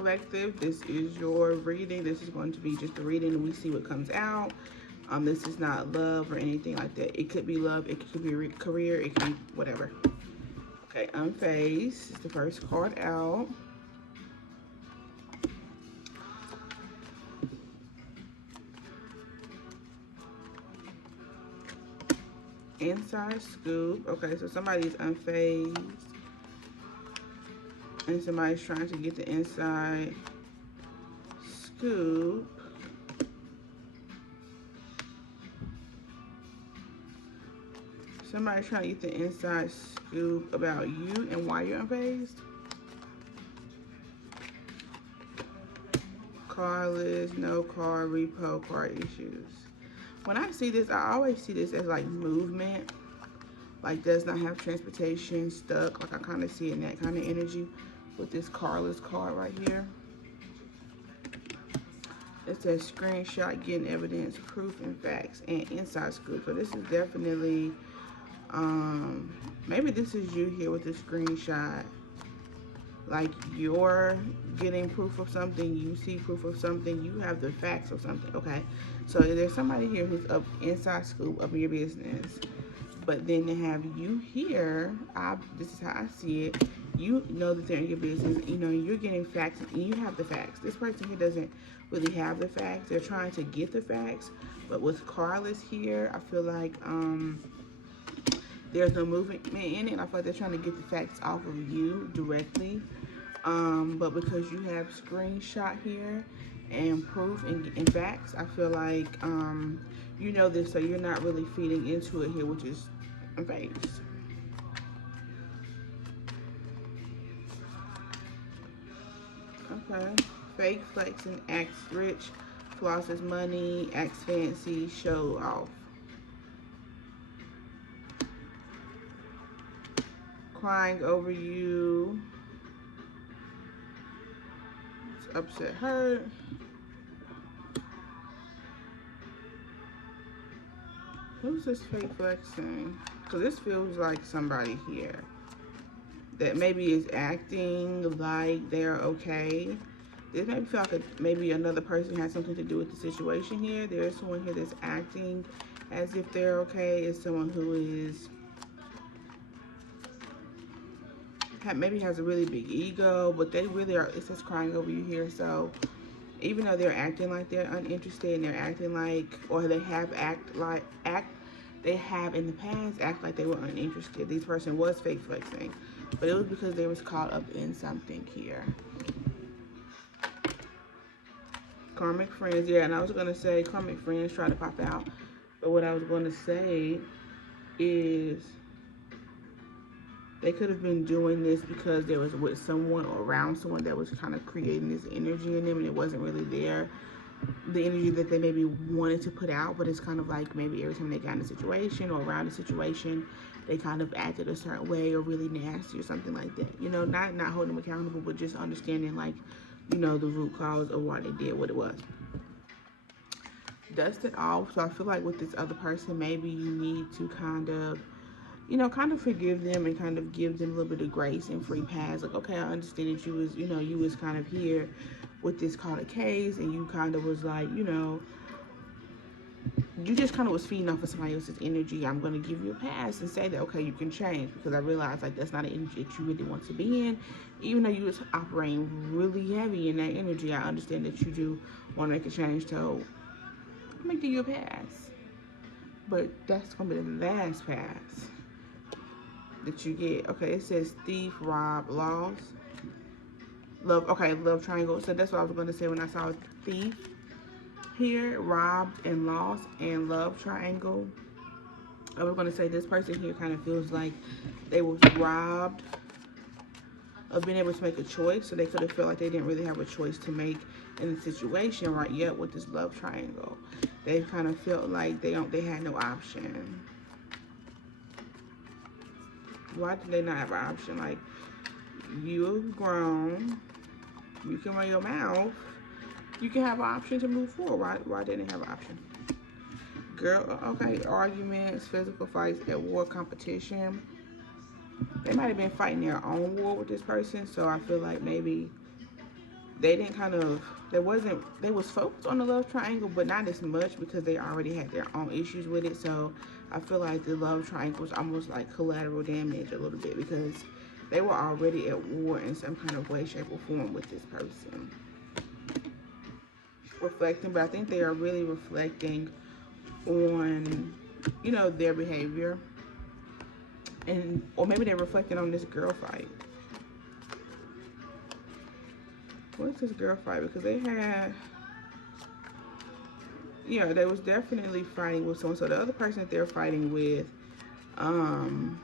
collective. This is your reading. This is going to be just a reading and we see what comes out. This is not love or anything like that. It could be love, it could be career, it could be whatever. Okay, unfazed is the first card out. Inside scoop. Okay, so somebody's unfazed and somebody's trying to get the inside scoop. Somebody's trying to get the inside scoop about you and why you're unfazed. Carless, no car, repo, car issues. When I see this, I always see this as like movement, like does not have transportation, stuck. Like I kind of see it in that kind of energy with this carless card right here. It says screenshot, getting evidence, proof, and facts, and inside scoop. So this is definitely, maybe this is you here with the screenshot. Like you're getting proof of something, you see proof of something, you have the facts of something, okay? So there's somebody here who's up inside scoop of your business, but then they have you here, this is how I see it, you know that they're in your business, you know, you're getting facts and you have the facts. This person here doesn't really have the facts, they're trying to get the facts, but with Carlos here, I feel like, there's no movement in it. I feel like they're trying to get the facts off of you directly. But because you have screenshot here and proof and facts, I feel like you know this, so you're not really feeding into it here, which is phase. Okay. Fake, flexing, acts rich, flosses money, acts fancy, show off. Crying over you. It's upset hurt. Who's this fake flexing? Because this feels like somebody here that maybe is acting like they're okay. This maybe feel like maybe another person has something to do with the situation here. There's someone here that's acting as if they're okay. It's someone who is maybe has a really big ego, but they really are. It says crying over you here. So even though they're acting like they're uninterested and they're acting like, or they have they have in the past act like they were uninterested. This person was fake flexing, but it was because they was caught up in something here. Karmic friends, yeah, and I was gonna say karmic friends try to pop out, but what I was gonna say is they could have been doing this because there was with someone or around someone that was kind of creating this energy in them and it wasn't really there. The energy that they maybe wanted to put out, but it's kind of like maybe every time they got in a situation or around a situation, they kind of acted a certain way or really nasty or something like that. You know, not holding them accountable, but just understanding like, you know, the root cause of why they did what it was. Dust it off. So I feel like with this other person, maybe you need to kind of, you know, kind of forgive them and kind of give them a little bit of grace and free pass. Like, okay, I understand that you was, you know, you was kind of here with this called a case and you kind of was like, you know, you just kind of was feeding off of somebody else's energy. I'm going to give you a pass and say that, okay, you can change, because I realized like that's not an energy that you really want to be in. Even though you was operating really heavy in that energy, I understand that you do want to make a change, so I'm going to give you a pass. But that's going to be the last pass that you get. Okay, it says thief, rob, loss, love. Okay, love triangle. So that's what I was going to say when I saw thief here, robbed and lost, and love triangle. I was going to say this person here kind of feels like they was robbed of being able to make a choice, so they could have felt like they didn't really have a choice to make in the situation right yet with this love triangle. They kind of felt like they had no option. Why did they not have an option? Like, you've grown, you can run your mouth, you can have an option to move forward. Why didn't they have an option? Girl, okay, arguments, physical fights, at war, competition. They might have been fighting their own war with this person, so I feel like maybe they didn't kind of, they was focused on the love triangle, but not as much because they already had their own issues with it. So I feel like the love triangle was almost like collateral damage a little bit because they were already at war in some kind of way, shape, or form with this person. Reflecting, but I think they are really reflecting on, you know, their behavior, and or maybe they're reflecting on this girl fight. What's this girl fight? Because they had, yeah, they was definitely fighting with someone. So the other person that they're fighting with, um,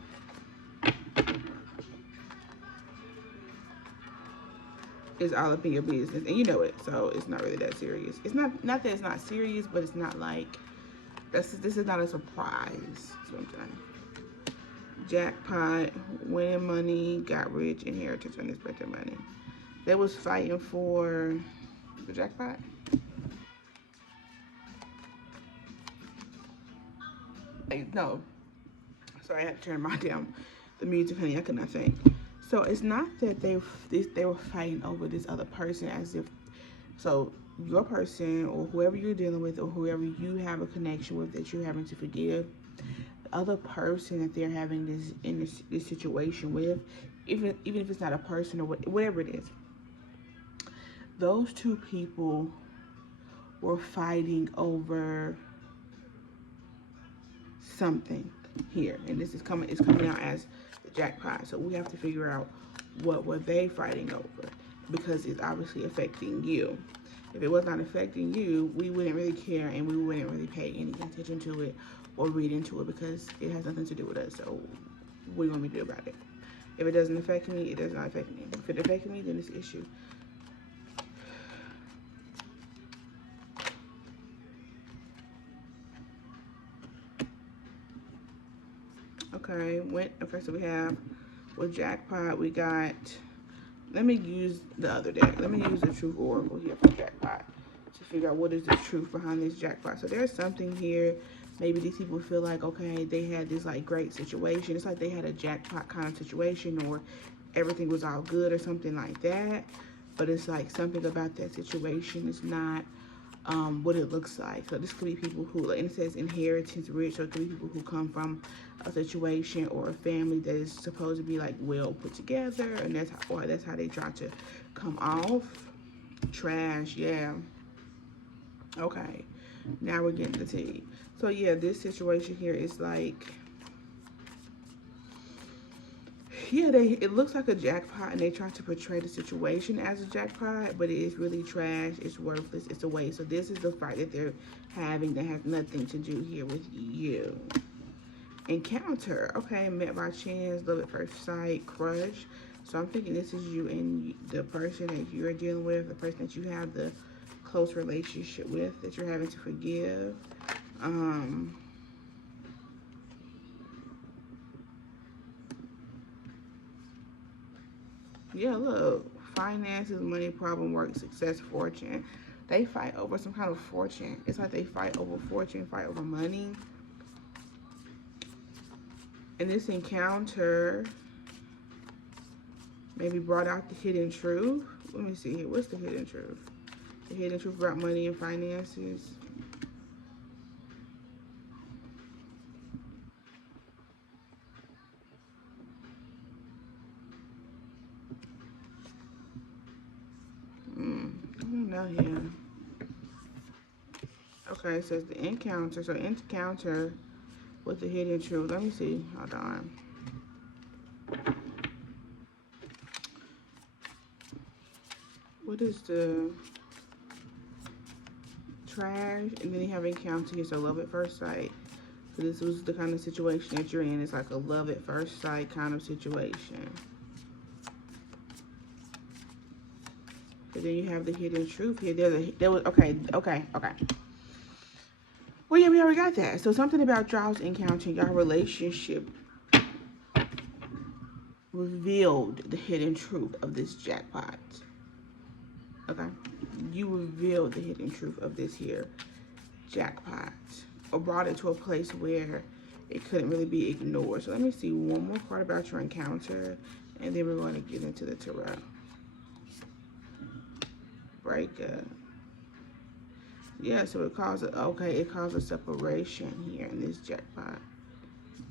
is all up in your business, and you know it. So it's not really that serious. It's not that it's not serious, but it's not like this is not a surprise. That's what I'm saying. Jackpot, winning money, got rich, inheritance, unexpected money. They was fighting for the jackpot. No, sorry, I had to turn my down the music, honey. I could not think. So it's not that they were fighting over this other person as if so your person or whoever you're dealing with or whoever you have a connection with that you're having to forgive, the other person that they're having this situation with, even if it's not a person or whatever it is, those two people were fighting over something here, and this is coming. It's coming out as the jackpot. So we have to figure out what were they fighting over because it's obviously affecting you. If it was not affecting you, we wouldn't really care and we wouldn't really pay any attention to it or read into it because it has nothing to do with us. So what do you want me to do about it? If it doesn't affect me, it does not affect me. If it affects me, then it's an issue. Okay, so we have with jackpot, we got, let me use the other deck. Let me use the truth oracle here for jackpot to figure out what is the truth behind this jackpot. So there's something here. Maybe these people feel like, okay, they had this like great situation. It's like they had a jackpot kind of situation or everything was all good or something like that. But it's like something about that situation is not what it looks like. So this could be people who, and it says inheritance rich, so it could be people who come from a situation or a family that is supposed to be like well put together, and that's how they try to come off. Trash, yeah. Okay, now we're getting the tea. So yeah, this situation here is like, yeah, it looks like a jackpot and they try to portray the situation as a jackpot, but it is really trash. It's worthless. It's a waste. So this is the fight that they're having that has nothing to do here with you. Encounter. Okay, met by chance, love at first sight, crush. So I'm thinking this is you and the person that you're dealing with, the person that you have the close relationship with, that you're having to forgive. Yeah, look, finances, money, problem, work, success, fortune. They fight over some kind of fortune. It's like they fight over fortune, fight over money. And this encounter maybe brought out the hidden truth. Let me see here. What's the hidden truth? The hidden truth about money and finances. I don't know here. Okay, it says the encounter. So encounter with the hidden truth. Let me see. Hold on. What is the trash? And then you have encounter here. So love at first sight. So this was the kind of situation that you're in. It's like a love at first sight kind of situation. And then you have the hidden truth here. Okay. Well, yeah, we already got that. So something about y'all's encounter, y'all relationship revealed the hidden truth of this jackpot. Okay, you revealed the hidden truth of this here jackpot, or brought it to a place where it couldn't really be ignored. So let me see one more part about your encounter, and then we're going to get into the tarot. breakup. Yeah, so it caused it caused a separation here in this jackpot.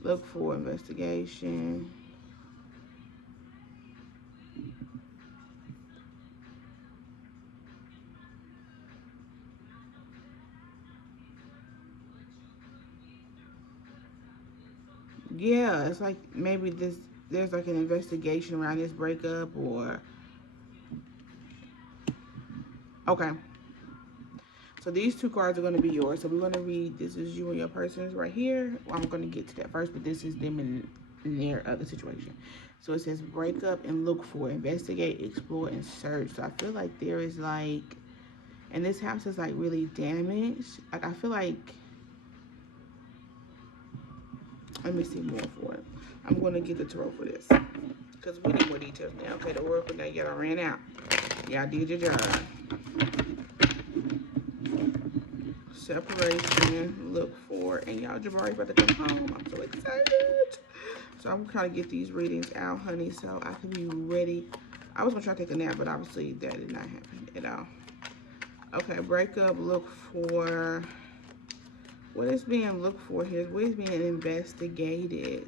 Look for investigation. Yeah, it's like maybe there's like an investigation around this breakup or okay. So these two cards are going to be yours. So we're going to read, this is you and your person's right here. Well, I'm going to get to that first, but this is them in their other situation. So it says break up and look for, investigate, explore, and search. So I feel like there is like, and this house is like really damaged. Like I feel like, let me see more for it. I'm going to get the tarot for this because we need more details now. Okay, the oracle now y'all ran out. Y'all did your job. Separation, look for, and y'all Jabari about to come home. I'm so excited. So I'm trying to get these readings out, honey, so I can be ready. I was gonna try to take a nap, but obviously that did not happen at all. Okay, breakup, look for, what is being looked for here? What is being investigated?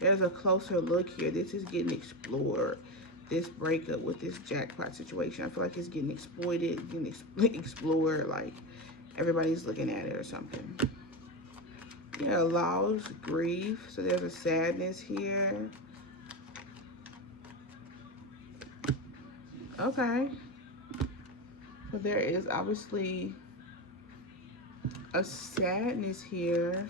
There's a closer look here. This is getting explored. This breakup with this jackpot situation. I feel like it's getting exploited, getting explored, like everybody's looking at it or something. Yeah, loss, grief. So there's a sadness here. Okay. So there is obviously a sadness here.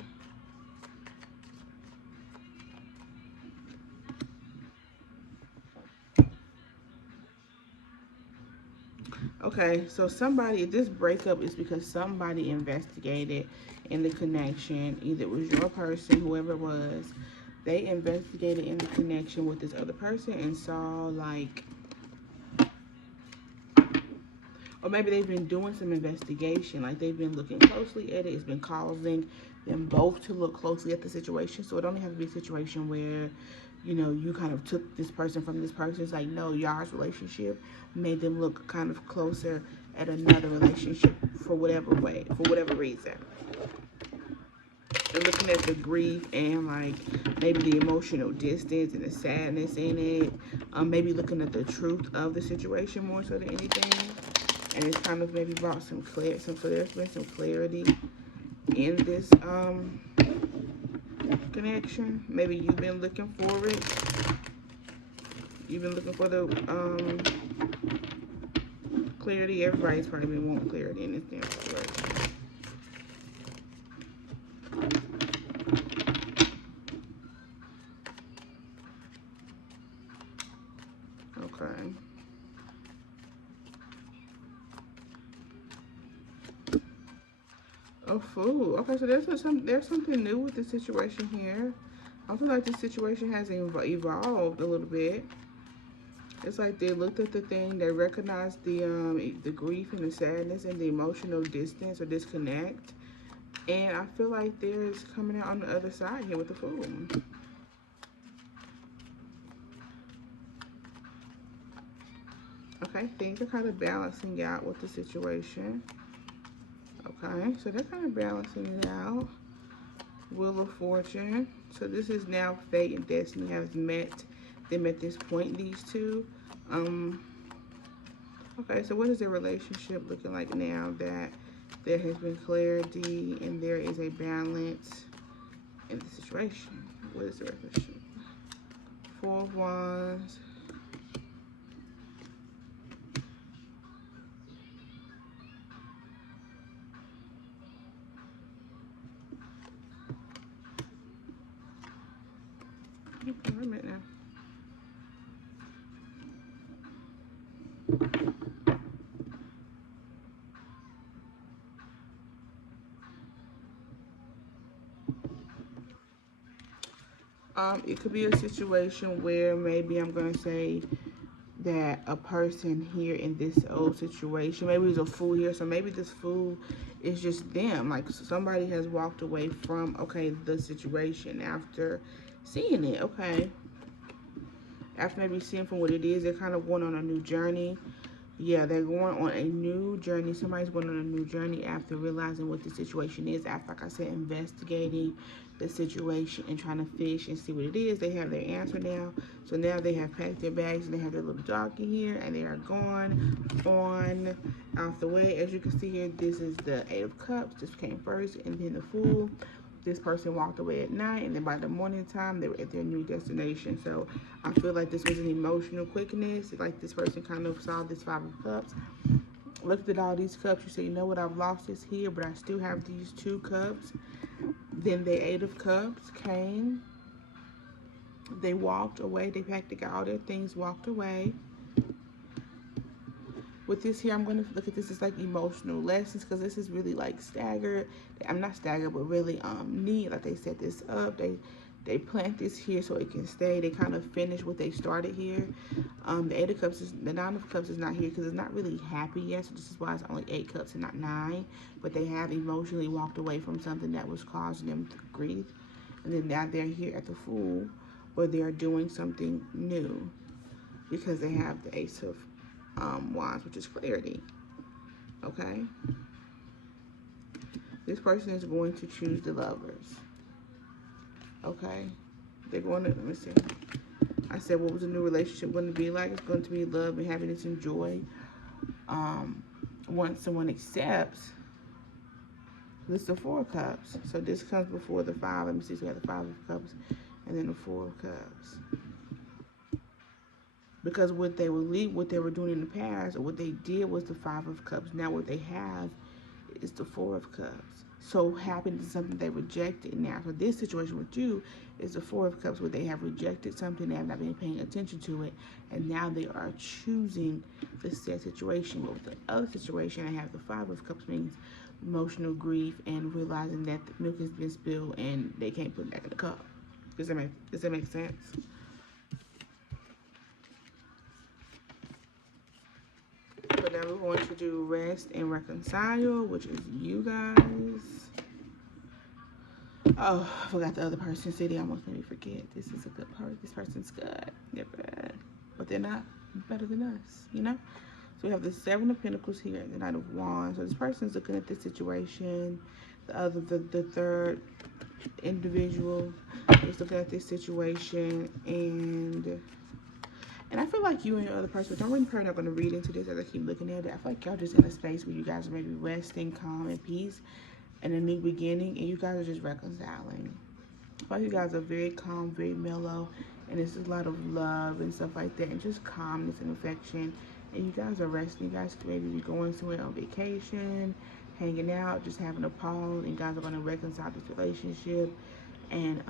Okay, so somebody, this breakup is because somebody investigated in the connection. Either it was your person, whoever it was, they investigated in the connection with this other person and saw like, or maybe they've been doing some investigation, like they've been looking closely at it. It's been causing them both to look closely at the situation. So it don't have to be a situation where, you know, you kind of took this person from this person. It's like, no, y'all's relationship made them look kind of closer at another relationship for whatever way, for whatever reason. They're looking at the grief and like maybe the emotional distance and the sadness in it. Maybe looking at the truth of the situation more so than anything. And it's kind of maybe brought some clarity. So there's been some clarity in this connection. Maybe you've been looking for it. You've been looking for the clarity. Everybody's probably been wanting clarity in this damn situation. Okay. Oh, food. Okay, so there's something new with the situation here. I feel like this situation has evolved a little bit. It's like they looked at the thing, they recognized the grief and the sadness and the emotional distance or disconnect, and I feel like there's coming out on the other side here with the food. Okay, things are kind of balancing out with the situation. Okay, so they're kind of balancing it out. Wheel of Fortune. So this is now fate and destiny has met them at this point, these two. Okay, so what is their relationship looking like now that there has been clarity and there is a balance in the situation? What is the relationship? Four of Wands. Okay, wait a minute now. It could be a situation where maybe I'm gonna say that a person here in this old situation, maybe there's a fool here, so maybe this fool is just them. Like somebody has walked away from the situation after seeing it. Okay, after maybe seeing from what it is, they're kind of going on a new journey. Yeah, they're going on a new journey. Somebody's going on a new journey after realizing what the situation is. After, like I said, investigating the situation and trying to fish and see what it is. They have their answer now. So now they have packed their bags and they have their little doggy here and they are gone on out the way. As you can see here, this is the Eight of Cups. This came first and then the Fool. This person walked away at night, and then by the morning time, they were at their new destination. So I feel like this was an emotional quickness. Like this person kind of saw this Five of Cups, looked at all these cups. You say, you know what, I've lost this here, but I still have these two cups. Then the Eight of Cups came. They walked away. They packed, they got all their things, walked away. With this here, I'm going to look at this as like emotional lessons, because this is really like staggered. I'm not staggered, but really neat. Like they set this up. They plant this here so it can stay. They kind of finish what they started here. The Eight of Cups is, the Nine of Cups is not here because it's not really happy yet. So this is why it's only 8 cups and not 9. But they have emotionally walked away from something that was causing them grief. And then now they're here at the Fool, where they're doing something new because they have the Ace of Wands, which is clarity. Okay, this person is going to choose the Lovers. Okay, they're going to, let me see, I said what was a new relationship going to be like? It's going to be love and happiness and joy. Once someone accepts, this is the Four of Cups, so this comes before the Five. Let me see, so we have the Five of Cups and then the Four of Cups. Because what they were doing in the past, or what they did, was the Five of Cups. Now what they have is the Four of Cups. So happiness is something they rejected now. So this situation with you is the Four of Cups, where they have rejected something, they have not been paying attention to it, and now they are choosing the said situation. But with the other situation, I have the Five of Cups, means emotional grief and realizing that the milk has been spilled and they can't put it back in the cup. Does that make sense? But now we're going to do Rest and Reconcile, which is you guys. Oh, I forgot the other person. See, they almost made me forget. This is a good part. This person's good. They're good. But they're not better than us, you know? So we have the Seven of Pentacles here and the Knight of Wands. So this person's looking at this situation. The third individual is looking at this situation, and I feel like you and your other person, which I'm really probably not going to read into this as I keep looking at it. I feel like y'all just in a space where you guys are maybe resting, calm, and peace, and a new beginning, and you guys are just reconciling. I feel like you guys are very calm, very mellow, and it's a lot of love and stuff like that, and just calmness and affection. And you guys are resting. You guys could maybe be going somewhere on vacation, hanging out, just having a pause, and you guys are going to reconcile this relationship and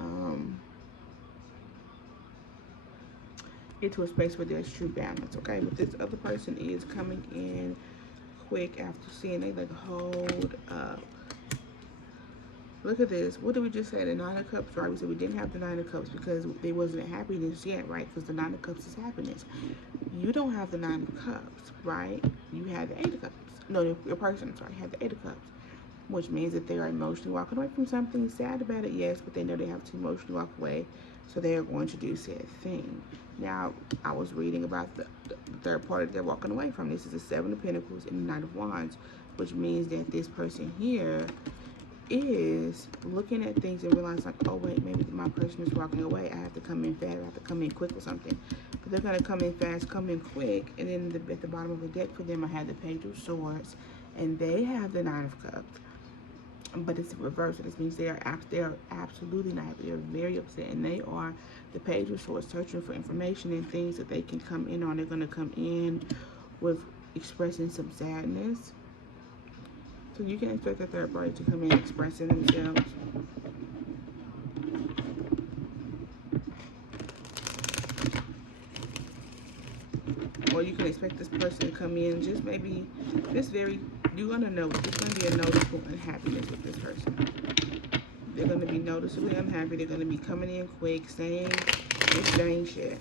get to a space where there's true balance, okay? But this other person is coming in quick after seeing they like hold up. Look at this. What did we just say? The Nine of Cups, right? We said we didn't have the Nine of Cups because there wasn't happiness yet, right? Because the Nine of Cups is happiness. You don't have the Nine of Cups, right? You have the Eight of Cups. No, your person, I'm sorry, had the Eight of Cups, which means that they are emotionally walking away from something. Sad about it, yes, but they know they have to emotionally walk away, so they are going to do said thing. Now, I was reading about the third party they're walking away from. This is the Seven of Pentacles and the Knight of Wands, which means that this person here is looking at things and realize like, oh wait, maybe my person is walking away. I have to come in fast. I have to come in quick or something. But they're gonna come in fast, come in quick, and then at the bottom of the deck for them, I have the Page of Swords, and they have the Nine of Cups. But it's reversed. So this means they are absolutely not happy. They're very upset, and they are the Page of Swords, searching for information and things that they can come in on. They're gonna come in with expressing some sadness. So you can expect the third party to come in expressing themselves. Or you can expect this person to come in just maybe, you're going to notice, there's going to be a noticeable unhappiness with this person. They're going to be noticeably unhappy. They're going to be coming in quick, saying shit.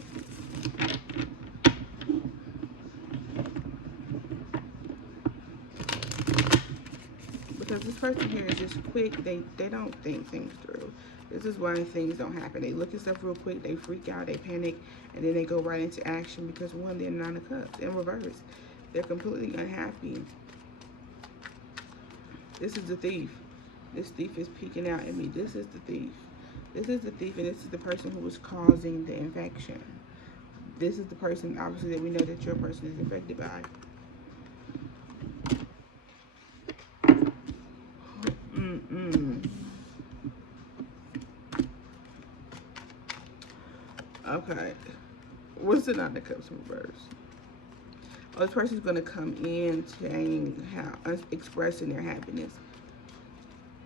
Because this person here is just quick. They don't think things through. This is why things don't happen. They look at stuff real quick, they freak out, they panic, and then they go right into action because one, they're Nine of Cups in reverse. They're completely unhappy. This is the thief. This thief is peeking out at me. This is the thief. This is the thief, and this is the person who is causing the infection. This is the person, obviously, that we know that your person is infected by. Okay. What's the Nine of Cups in reverse? Oh, this person's going to come in saying how, expressing their happiness.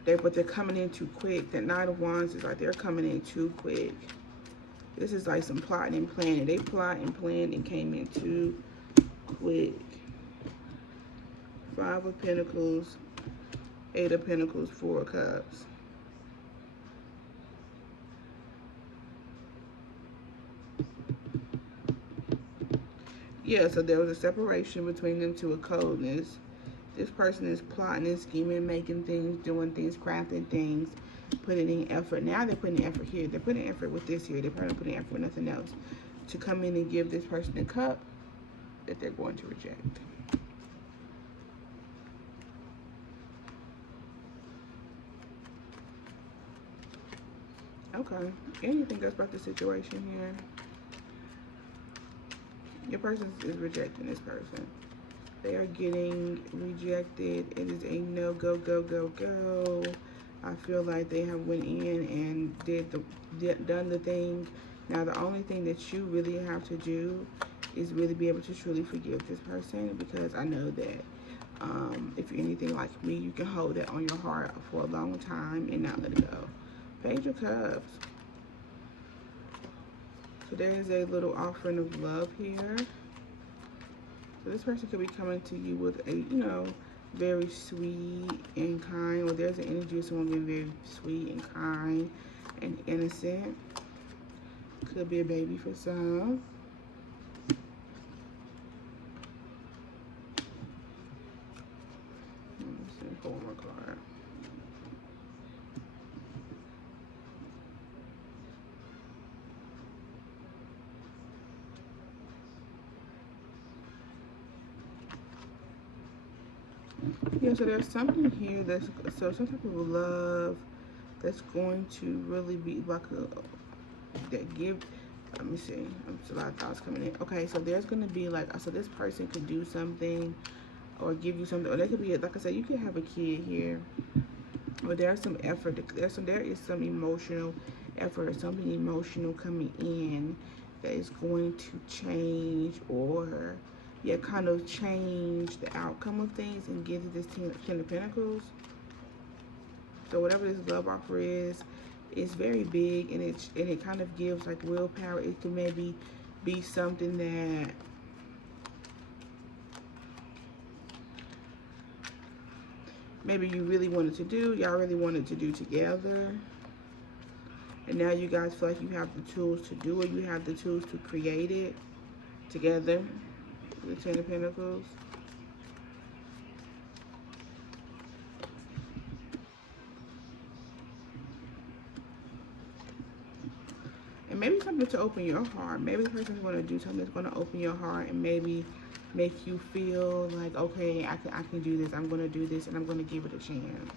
But they're coming in too quick. That Knight of Wands is like they're coming in too quick. This is like some plotting and planning. They plot and planned and came in too quick. Five of Pentacles, Eight of Pentacles, Four of Cups. Yeah, so there was a separation between them two, a coldness. This person is plotting and scheming, making things, doing things, crafting things, putting in effort. Now they're putting effort here. They're putting effort with this here. They're probably putting effort with nothing else. To come in and give this person a cup that they're going to reject. Okay. Anything else about the situation here? Your person is rejecting this person. They are getting rejected. It is a no, go, go, go, go. I feel like they have went in and done the thing. Now, the only thing that you really have to do is really be able to truly forgive this person, because I know that if you're anything like me, you can hold that on your heart for a long time and not let it go. Page of Cups. So there is a little offering of love here. So this person could be coming to you with a, very sweet and kind, or there's an energy of someone being very sweet and kind and innocent. Could be a baby for some. Let's see, pull one more card. Yeah, so there's something here that's, so some type of love that's going to really be like that give, let me see, there's a lot of thoughts coming in. Okay, so there's going to be like, so this person could do something or give you something, or they could be, like I said, you could have a kid here, or there's some effort, there is some emotional effort or something emotional coming in that is going to change, or kind of change the outcome of things and give you this Ten of Pentacles. So whatever this love offer is, it's very big, and it kind of gives like willpower. It can maybe be something that maybe you really wanted to do, y'all really wanted to do together, and now you guys feel like you have the tools to do it, you have the tools to create it together. The Ten of Pentacles. And maybe something to open your heart. Maybe the person's going to do something that's going to open your heart and maybe make you feel like, okay, I can do this. I'm going to do this, and I'm going to give it a chance.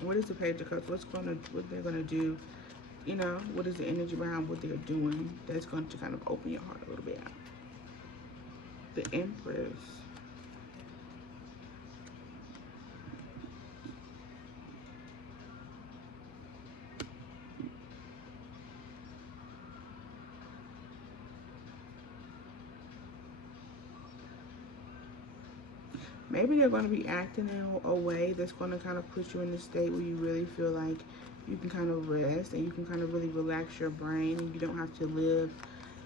What is the Page of Cups? What they're going to do? What is the energy behind what they're doing that's going to kind of open your heart a little bit? The Empress. Maybe they're going to be acting in a way that's going to kind of put you in a state where you really feel like you can kind of rest and you can kind of really relax your brain, and you don't have to live,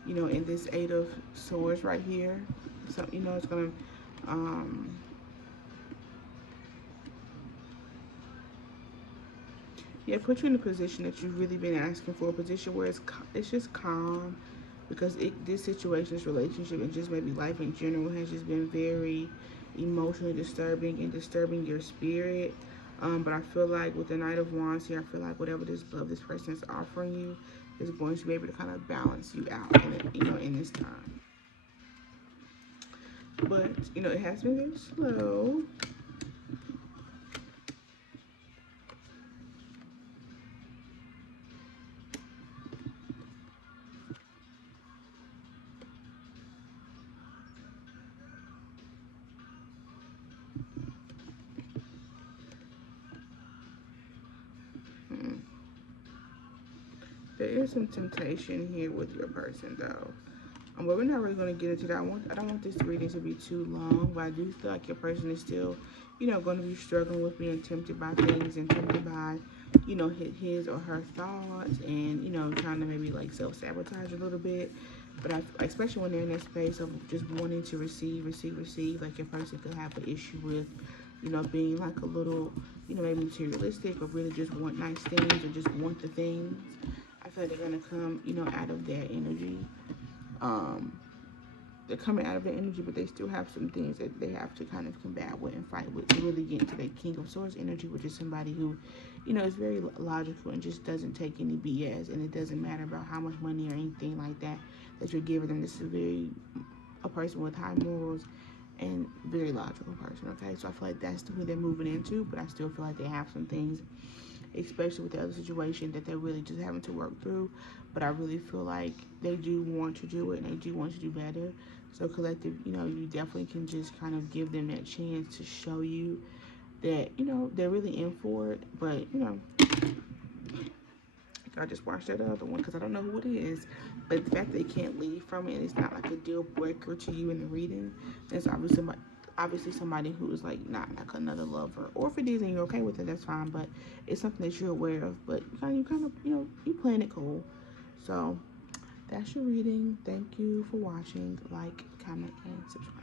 in this Eight of Swords right here. So, it's going to, put you in a position that you've really been asking for, a position where it's just calm, because this situation, this relationship, and just maybe life in general has just been very emotionally disturbing and disturbing your spirit. But I feel like with the Knight of Wands here, I feel like whatever this love this person is offering you is going to be able to kind of balance you out in this time. But, you know, it has been very slow. Hmm. There is some temptation here with your person, though. But we're not really going to get into that. I don't want this reading to be too long, but I do feel like your person is still, you know, going to be struggling with being tempted by things and tempted by, you know, his or her thoughts, and, you know, trying to maybe like self-sabotage a little bit. But especially when they're in that space of just wanting to receive, like your person could have an issue with, you know, being like a little, you know, maybe materialistic, or really just want nice things or just want the things. I feel like they're going to come, you know, out of their energy. Um, they're coming out of their energy, but they still have some things that they have to kind of combat with and fight with to really get into their King of Swords energy, which is somebody who, you know, is very logical and just doesn't take any BS, and it doesn't matter about how much money or anything like that that you're giving them. This is a person with high morals and very logical person. Okay, so I feel like that's who they're moving into, but I still feel like they have some things, especially with the other situation, that they're really just having to work through. But I really feel like they do want to do it and they do want to do better. So collective, you know, you definitely can just kind of give them that chance to show you that, you know, they're really in for it. But, you know, I just watched that other one because I don't know who it is. But the fact that they can't leave from it and it's not like a deal breaker to you in the reading, that's obviously somebody who is like not like another lover. Or if it is and you're okay with it, that's fine. But it's something that you're aware of. But you kind of, you know, you playing it cool. So that's your reading. Thank you for watching. Like, comment, and subscribe.